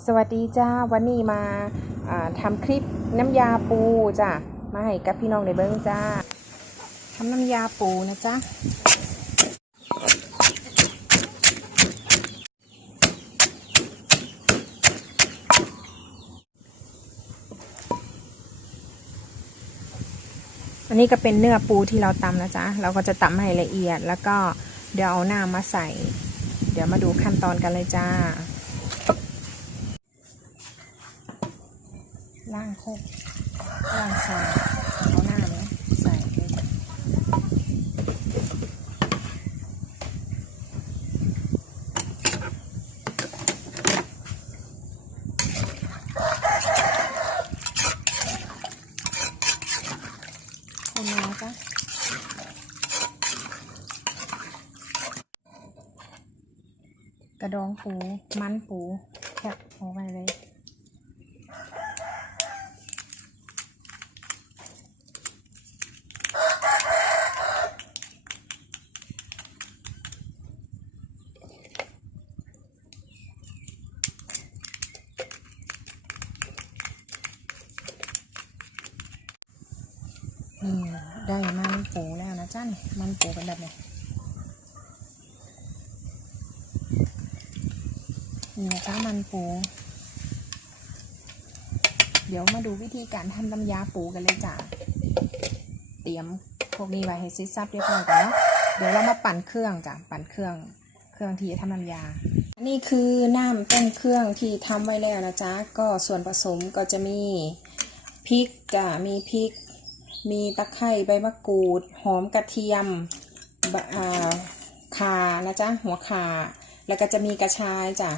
สวัสดีจ้าวันนี้มาอ่าทำคลิปน้ำยาปูจ้ะมาให้กับพี่น้องในเบิ้งจ้าทำน้ำยาปูนะจ๊ะอันนี้ก็เป็นเนื้อปูที่เราตำนะจ๊ะ เราก็จะตำให้ละเอียด แล้วก็เดี๋ยวเอาน้ำมาใส่ เดี๋ยวมาดูขั้นตอนกันเลยจ้า ล่างโคกล่างใส่เอาหน้าเนี้ยใส่ไปจ้ะคนแล้วจ้ะกระดองปู มันปูแคบเอาไปเลย นี่ได้มันปูแล้วนะจ้านี่มันปูเป็นแบบไหนนี่นะจ้ามันปู เดี๋ยวมาดูวิธีการทำน้ำยาปูกันเลยจ้ะเตรียมพวกนี้ไว้ให้ซิซับเรียบร้อยก่อนเนาะเดี๋ยวเรามาปั่นเครื่องจ้ะปั่นเครื่องเครื่องที่ทำน้ำยา นี่คือน้ำต้มเครื่องที่ทำไว้แล้วนะจ๊ะก็ส่วนผสมก็จะมีพริกจ้ะมีพริก มีตะไคร้ใบมะกรูด หอมกระเทียมขานะจ๊ะหัวขาแล้วก็จะมีกระชายจ้ะ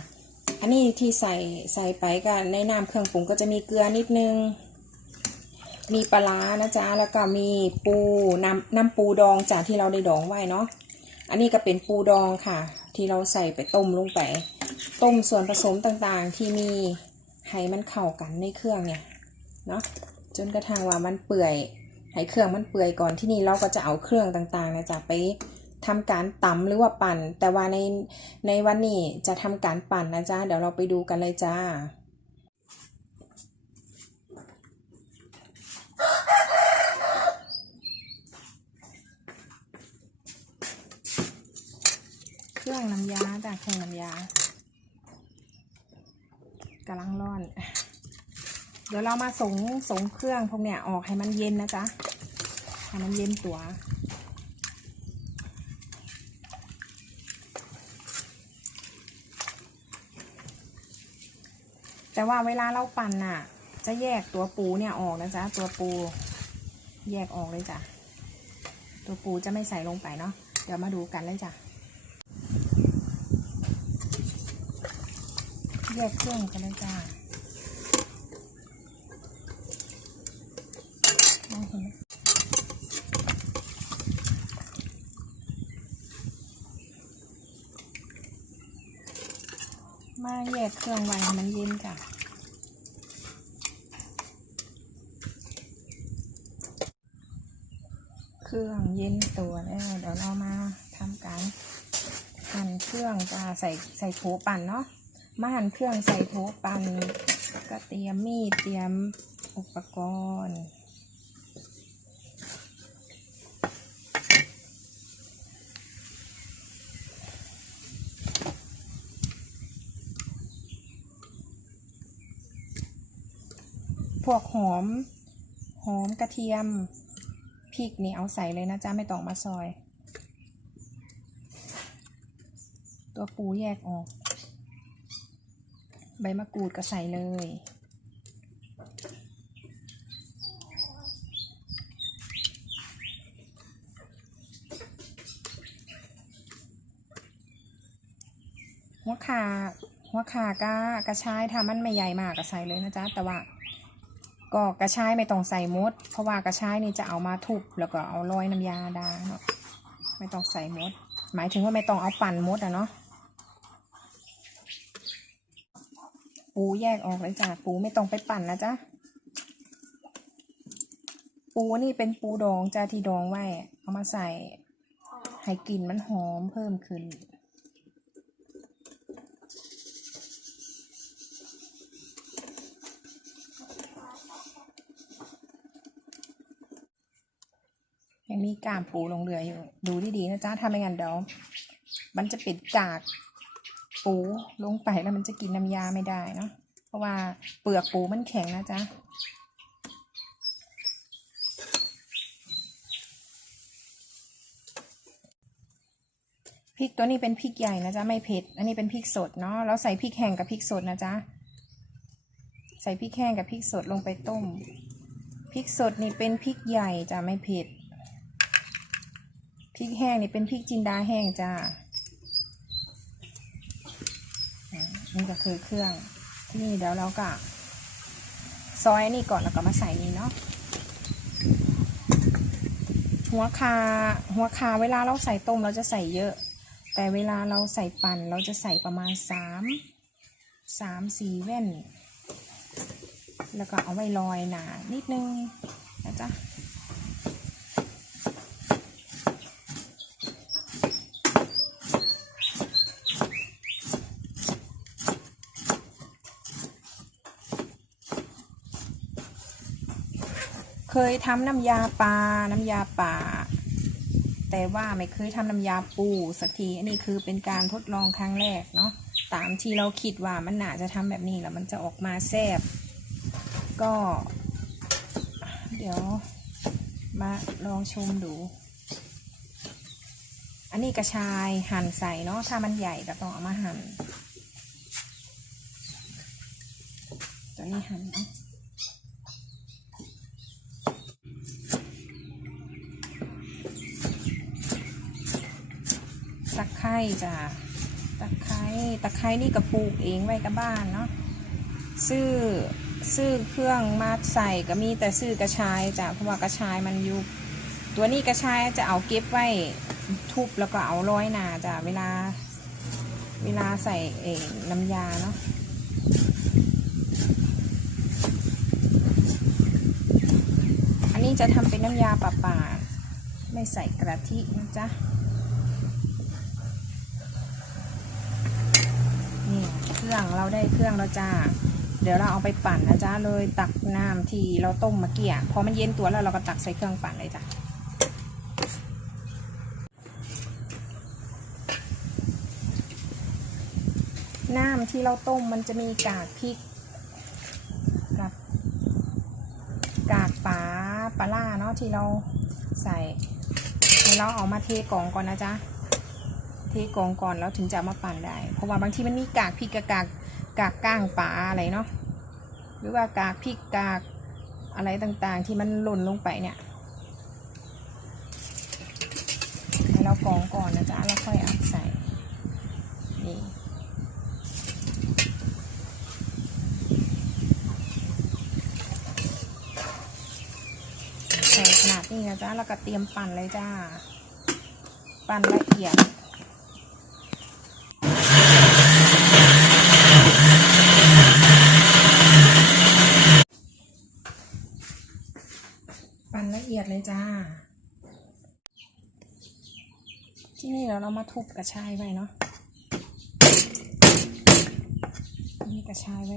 อันนี้ที่ใส่ใส่ไปกันในน้ำเครื่องปรุงก็จะมีเกลือนิดนึง มีปลาร้านะจ๊ะแล้วก็มีปูน้ำน้ำปูดองจ้ะที่เราได้ดองไว้เนาะอันนี้ก็เป็นปูดองค่ะ ที่เราใส่ไปต้มลงไป ต้มส่วนผสมต่างๆที่มีให้มันเข้ากันในเครื่องเนี่ยเนาะจนกระทั่งว่ามันเปื่อย ให้เครื่องมันเปื่อยก่อนที่นี่เราก็จะเอาเครื่องต่างๆนะจ๊ะไปทำการตำหรือว่าปั่น แต่ว่าในในวันนี้จะทำการปั่นนะจ๊ะเดี๋ยวเราไปดูกันเลยจ้าเครื่องน้ำยาจ้ะเครื่องน้ำยากำลังร้อน ดี๋ยวเรามาสงสงเครื่องพวกเนี้ยออกให้มันเย็นนะจ๊ะให้มันเย็นตัวแต่ว่าเวลาเราปั่นน่ะ จะแยกตัวปูเนี่ยออกนะจ๊ะตัวปูแยกออกเลยจ้ะ ตัวปูจะไม่ใส่ลงไปเนาะเดี๋ยวมาดูกันเลยจ้ะ แยกเครื่องกันเลยจ้า มองเห็นไหม มาแยกเครื่องไว้มันเย็นจ้ะเครื่องเย็นตัวแล้วเดี๋ยวเรามาทำการหั่นเครื่องจ้าใส่ใส่โถปั่นเนาะมาหั่นเครื่องใส่โถปั่นก็เตรียมมีดเตรียมอุปกรณ์ พวกหอม หอมกระเทียมพริกนี่เอาใส่เลยนะจ๊ะไม่ต้องมาซอย ตัวปูแยกออก ใบมะกรูดก็ใส่เลยหัวขาหัวขากะกระชายถ้ามันไม่ใหญ่มากก็ใส่เลยนะจ๊ะ แต่ว่า ก็กระชายไม่ต้องใส่มด เพราะว่ากระชายนี่จะเอามาทุบแล้วก็เอาโรยน้ำยาดาเนาะไม่ต้องใส่มด หมายถึงว่าไม่ต้องเอาปั่นมดอะเนาะปูแยกออกเลยจ้ะปูไม่ต้องไปปั่นนะจ๊ะปูนี่เป็นปูดองจ้าที่ดองไว้ เอามาใส่ให้กลิ่นมันหอมเพิ่มขึ้น กามปูลงเรืออยู่ ดูดีๆนะจ๊ะถ้าไม่งั้นเดี๋ยวมันจะปิดกากปูลงไปแล้วมันจะกินน้ำยาไม่ได้เนาะเพราะว่าเปลือกปูมันแข็งนะจ๊ะพริกตัวนี้เป็นพริกใหญ่นะจ๊ะไม่เผ็ด อันนี้เป็นพริกสดเนาะเราใส่พริกแห้งกับพริกสดนะจ๊ะใส่พริกแห้งกับพริกสดลงไปต้มพริกสดนี่เป็นพริกใหญ่จ้ะไม่เผ็ด ริกแห้งนี่เป็นพริกจินดาแห้งจ้านี่ก็คือเครื่องที่นี่เดี๋ยวเราก็ซอยนนี่ก่อนแล้วก็มาใส่นี่เนาะหัวคาหัวคาเวลาเราใส่ต้มเราจะใส่เยอะ แต่เวลาเราใส่ปั่นเราจะใส่ประมาณสามสามสี่แว่น แล้วก็เอาไว้ลอยหนานิดนึงนะจ๊ะ เคยทำน้ำยาปลา น้ำยาป่า แต่ว่าไม่เคยทำน้ำยาปูสักที อันนี้คือเป็นการทดลองครั้งแรกเนาะ ตามที่เราคิดว่ามันน่าจะทำแบบนี้แล้วมันจะออกมาแซ่บ ก็ เดี๋ยวมาลองชมดู อันนี้กระชายหั่นใส่เนาะ ถ้ามันใหญ่ก็ต้องเอามาหั่น ตัวนี้หั่นเนาะ ตะไค ร้จ้ะตะไคร้ตะไคร้นี่ก็ปลูกเองไว้กับบ้านเนาะซื้อซื้อเครื่องมาใส่ก็มีแต่ซื้อกระชายจ้ะเพราะว่ากระชายมันอยู่ตัวนี้กระชายจะเอาเก็บไว้ทุบแล้วก็เอาร้อยหนาจ้ะเวลา เวลาใส่เองน้ำยาเนาะอันนี้จะทำเป็นน้ำยาป่าๆไม่ใส่กระทินะจ๊ะ เครื่องเราได้เครื่องแล้วจ้า เดี๋ยวเราเอาไปปั่นนะจ๊ะเลยตักน้ำที่เราต้มเมื่อกี้พอมันเย็นตัวแล้วเราก็ตักใส่เครื่องปั่นเลยจ้ะน้ำที่เราต้มมันจะมีกากพริกกับกากปลาปลาล่าเนาะที่เราใส่เดี๋ยวเราเอามาเทกล่องก่อนนะจ๊ะ เทกองก่อนแล้วถึงจะมาปั่นได้ เพราะว่าบางทีมันมีกากพริกกับกากกากก้างปลาอะไรเนาะหรือว่ากากพริกกากอะไรต่างๆ ที่มันหล่นลงไปเนี่ยให้เรากรองก่อนนะจ๊ะแล้วค่อยเอาใส่นี่ใส่ขนาดนี้นะจ๊ะแล้วก็เตรียมปั่นเลยจ้า ปั่นละเอียด ปั่นละเอียดเลยจ้า ที่นี่เราเรามาทุบกระชายไว้เนาะนี่กระชายไว้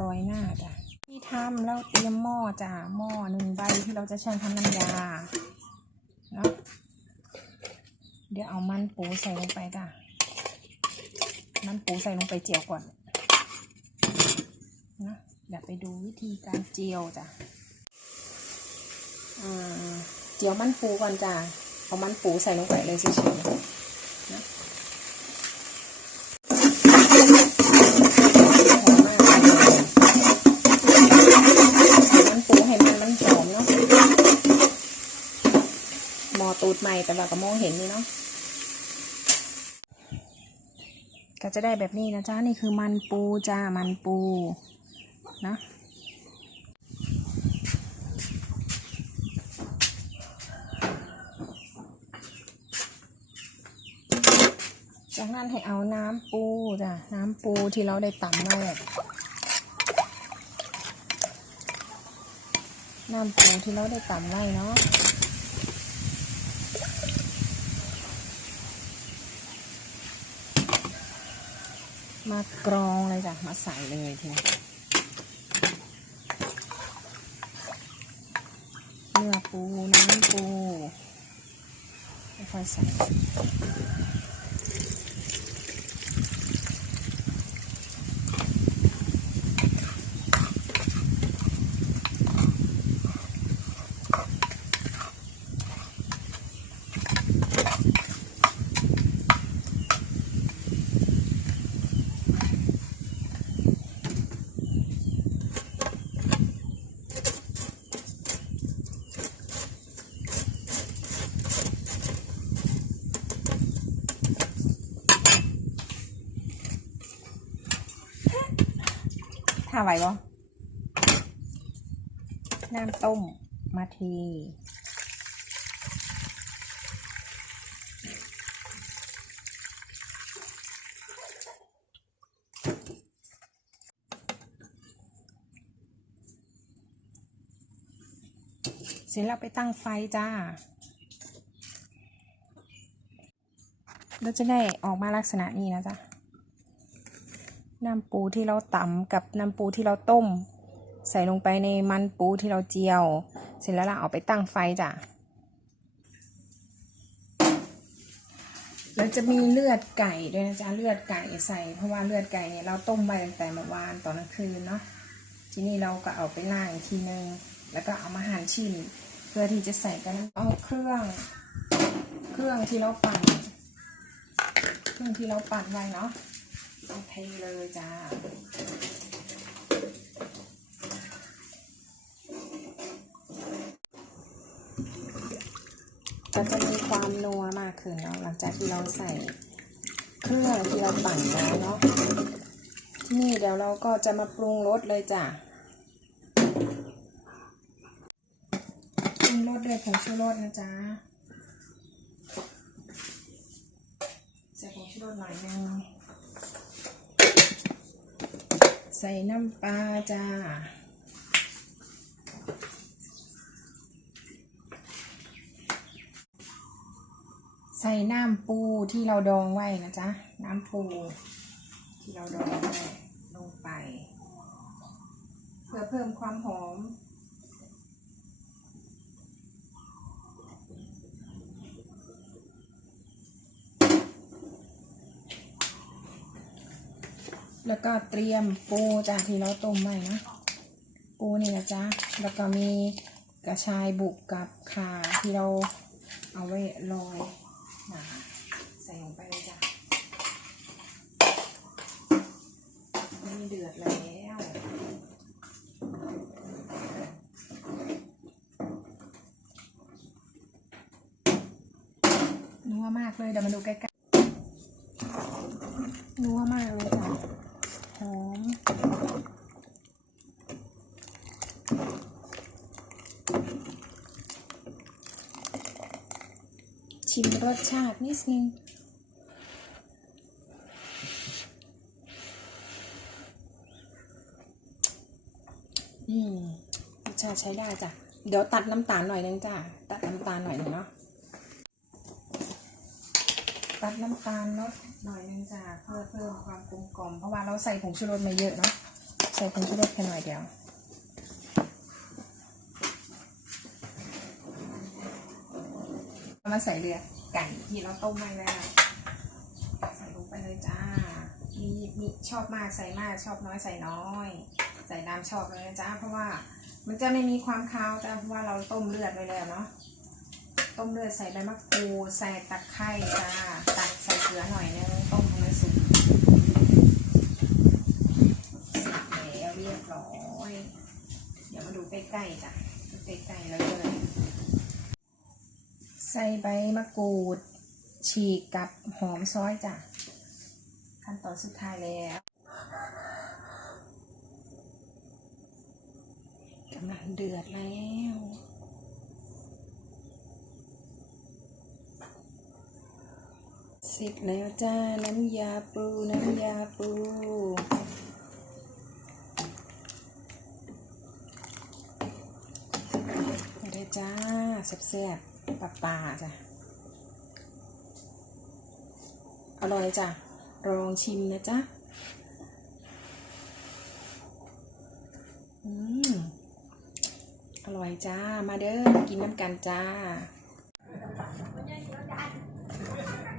รอยหน้าจ้ะที่ทำแล้วเตรียมหม้อจ้ะหม้อหนึ่งใบที่เราจะใช้ทำน้ำยาเนาะเดี๋ยวเอามันปูใส่ลงไปจ้ะมันปูใส่ลงไปเจียวก่อนนะเดี๋ยวไปดูวิธีการเจียวจ้ะ เจียวมันปูก่อนจ้ะเอามันปูใส่ลงไปเลยเฉยๆนะหอมมากเลยเอามันปูให้มันหอมเนาะมอตูดใหม่แต่ว่าก็มองเห็นนี่เนาะก็จะได้แบบนี้นะจ้านี่คือมันปูจ้ามันปูนะ จากนั้นให้เอาน้ำปูจ้ะน้ำปูที่เราได้ตำไว้น้ำปูที่เราได้ตำไว้เนาะมากรองเลยจ้ะมาใส่เลยทีนี้เนื้อปูน้ำปูค่อยใส่ ถ้าไหวบ่น้ำต้มมาทีเสร็จแล้วไปตั้งไฟจ้า เราจะได้ออกมาลักษณะนี้นะจ๊ะ น้ำปูที่เราตำกับน้ำปูที่เราต้ม ใส่ลงไปในมันปูที่เราเจียว เสร็จแล้วเราเอาไปตั้งไฟจ้ะแล้วจะมีเลือดไก่ด้วยนะจ๊ะเลือดไก่ใส่ เพราะว่าเลือดไก่เนี่ยเราต้มไว้ตั้งแต่เมื่อวานตอนกลางคืนเนาะทีนี้เราก็เอาไปล้างอีกทีนึงแล้วก็เอามาหั่นชิ้นเพื่อที่จะใส่กันเอาเครื่อง เครื่องที่เราปั่น เครื่องที่เราปั่นไว้เนาะ เอาเทเลยจ้าก็จะมีความนัวมากขึ้นเนาะหลังจากที่เราใส่เครื่องที่เราปั่นแล้วเนาะที่นี่เดี๋ยวเราก็จะมาปรุงรสเลยจ้ะปรุงรสด้วยผงชูรสนะจ๊ะใส่ผงชูรสหน่อยนึง ใส่น้ำปลาจ้าใส่น้ำปูที่เราดองไว้นะจ๊ะ น้ำปู ที่เราดองไว้ลงไป เพื่อเพิ่มความหอม แล้วก็เตรียมปูจ้ะที่เราต้มไว้นะ ปูนี่นะจ๊ะ แล้วก็มีกระชายบุกกับข่าที่เราเอาไว้โรยนะคะใส่ลงไปเลยจ้ะนี่เดือดแล้วนัวมากเลยเดี๋ยวมาดูใกล้ๆนัวมากเลยจ้ะ หอม ชิม รสชาตินิดนึงอืมรสชาติใช้ได้จ้ะ เดี๋ยวตัดน้ำตาลหน่อยนึงจ้ะ ตัดน้ำตาลหน่อยนึงเนาะ ตัดน้ำตาลลดหน่อยนึงจ้ะเพื่อเพิ่มความกลมกล่อมเพราะว่าเราใส่ผงชูรสมาเยอะเนาะ ใส่ผงชูรสแค่หน่อยเดียวมาใส่เรือ ไก่ที่เราต้มไว้แล้วใส่ลงไปเลยจ้า มีมีชอบมากใส่มากชอบน้อยใส่น้อย ใส่น้ำชอบเลยจ้า เพราะว่ามันจะไม่มีความคาวจ้าเพราะว่าเราต้มเลือดไว้แล้วเนาะต้มเลือดใส่ใบมะกรูดใส่ตะไคร้จ้าตัดใส่เกลือหน่อยนึงต้มให้มันสุกเสร็จแล้วเรียบร้อย เดี๋ยวมาดูใกล้ๆจ้ะใกล้ๆเลย ใส่ใบมะกรูด ฉีกกับหอมซอยจ้ะ ขั้นตอนสุดท้ายแล้วกำลังเดือดแล้วเสร็จแล้วจ้า น้ำยาปู น้ำยาปูได้จ้าแซ่บๆ ปลาปลาจ้ะ อร่อยจ้ะลองชิมนะจ๊ะ อืม อร่อยจ้า มาเด้อมากินน้ำกันจ้า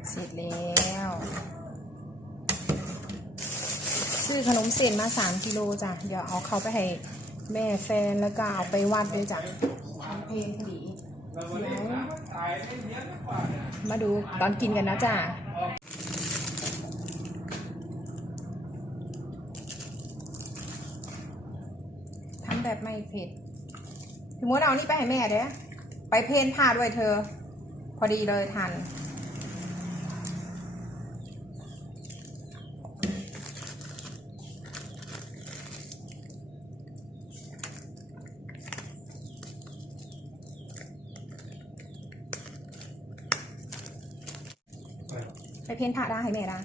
เสร็จแล้ว ซื้อขนมเส้นมาสามกิโลจ้ะ เดี๋ยวเอาเขาไปให้แม่แฟนแล้วก็เอาไปวัดด้วยจ้ะทำเพลงพอดีเดี๋ยว มาดูตอนกินกันนะจ้ะทำแบบไม่เผ็ดพี่มดเอานี่ไปให้แม่เด้ไปเพนผ้าด้วยเธอ พอดีเลยทัน เพ้นผ้าได้ให้แม่ได้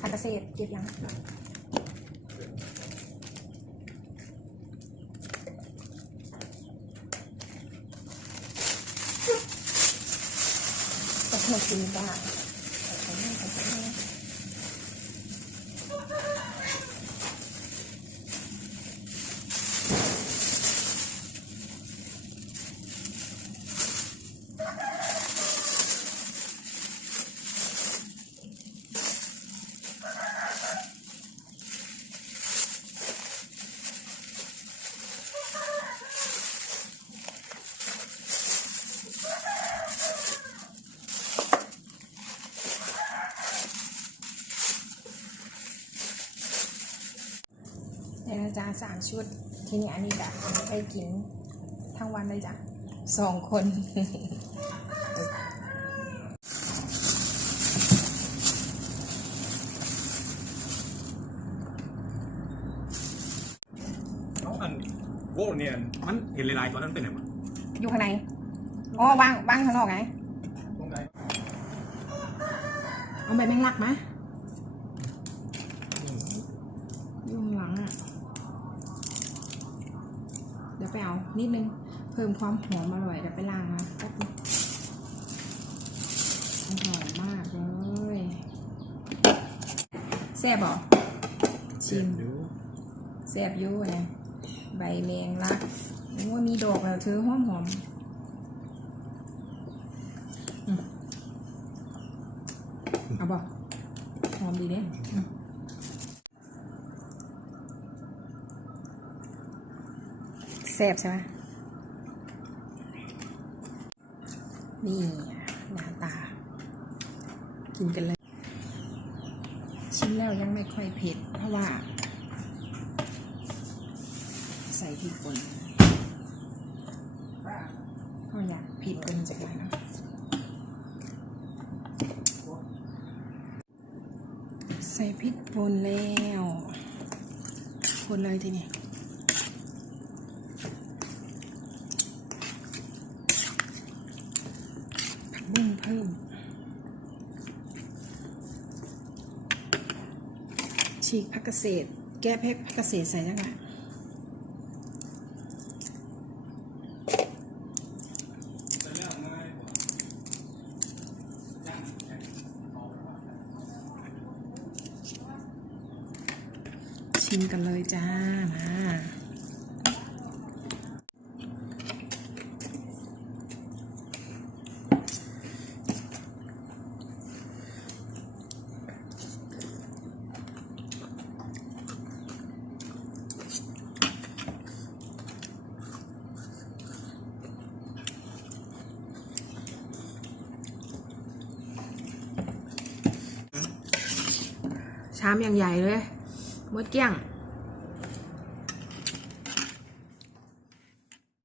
ผักเกษตรเก็บยังจะมากินบ้างเนี่ยนะจ๊ะ สามชุด ทีนี้อันนี้จ้ะไปกินทั้งวันเลยจ้ะสองคนน้องอันโว้เนี่ยมันเห็นลายๆตัวนั้นเป็นไงมั้งอยู่ข้างในอ๋อวางวางข้างนอกไงตรงไหนเอาใบแมงลักไหมอยู่ข้างหลังอะ เดี๋ยวไปเอา นิดนึง เพิ่มความหอมอร่อยเดี๋ยวไปล้างมาแป๊บนึงมันหอมมากเลยแซ่บเหรอชิมดูแซ่บอยู่เนี่ยใบแมงลักนึกว่ามีดอกแล้วเธอหอมหอมอืมเอาบ่หอมดีเนี่ยอืมแซ่บใช่ไหมนี่หน้าตา กินกันเลย ชิมแล้วยังไม่ค่อยเผ็ด เพราะว่า ใส่พริกป่นก็อยากพริกป่นจากไหนเนาะใส่พริกป่นแล้วป่นเลยทีนี้ผักบุ้งเพิ่ม ฉี กเกษตร แก้แพ็คผักเกษตรใส่ยังไงชิมกันเลยจ้ามา น้ำอย่างใหญ่เลยมดเกี้ยง